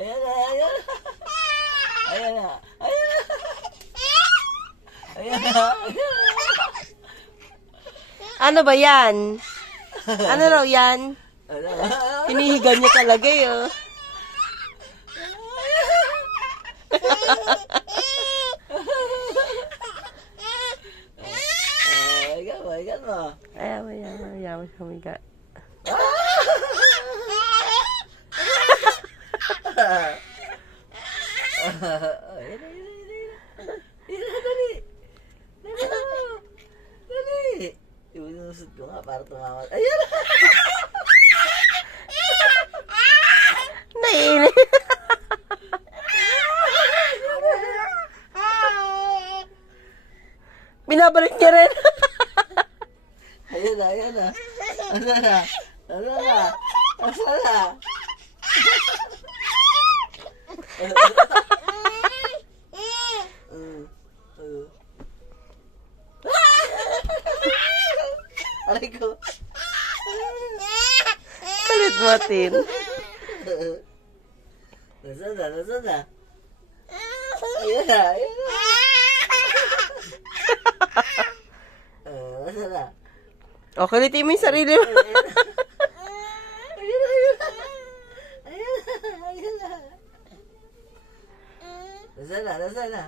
Ayan na, ayan. Ayan na, ayan na. Ayan na, ayan na. Ano ba yan? Ano raw yan? Hinihiga niya talaga eh. Oh. Ikan mo. Ayaw siya humiga. Ayan, dali. Dali. Ibususot ko nga para tumawag. Ayan! Naiinit. Binabalik niya rin. Ayan na, ayan na. Asa na? Asa na? Asa na? Aray ko. Kulit mo, Tin. Nasaan na? Nasaan na? Ayan na, ayan na. Nasaan na? O, kulitin mo yung sarili mo. Ayan na, ayan na. Ayan na, ayan na. Nasaan na? Nasaan na?